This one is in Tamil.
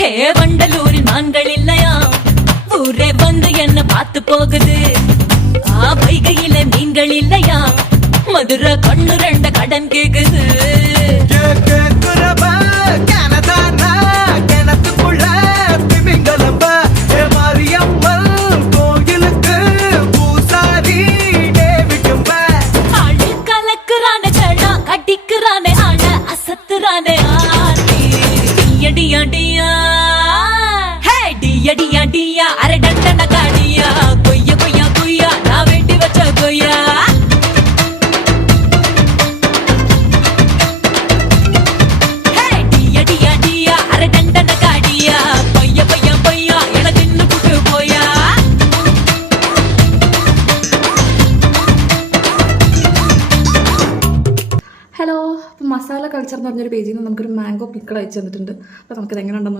ஹே வண்டலூரில் மான்கள் இல்லையா, ஊரே வந்து என்ன பார்த்து போகுது. வைகையில மீன்கள் இல்லையா, மதுரை கண்ணு ரெண்ட கடன் கேக்குது. கிணத்துக்குள்ள திமிங்கலம்ப மாரியம்மன் கோயிலுக்கு பூசாரி டேவிடும்ப. ஆளு கலக்குறானே சடா, கடிக்குறானே ஆன, அசத்துறானே ஆடி. டியா டியா ஹே டியா டியா டியா அரே டண்டன காடியா, கொய்யா கொய்யா கொய்யா நான் வேண்டி வச்ச கொய்யா. ஹே டியா டியா டியா அரே டண்டன காடியா, கொய்யா கொய்யா கொய்யா என தின்னு புட்டு போயா. ഹലോ, അപ്പോൾ മസാല കൾച്ചർ എന്ന് പറഞ്ഞൊരു പേജിൽ നിന്ന് നമുക്കൊരു മാംഗോ പിക്കിൾ അയച്ചു തന്നിട്ടുണ്ട്. അപ്പോൾ നമുക്കിത് എങ്ങനെ ഉണ്ടെന്ന്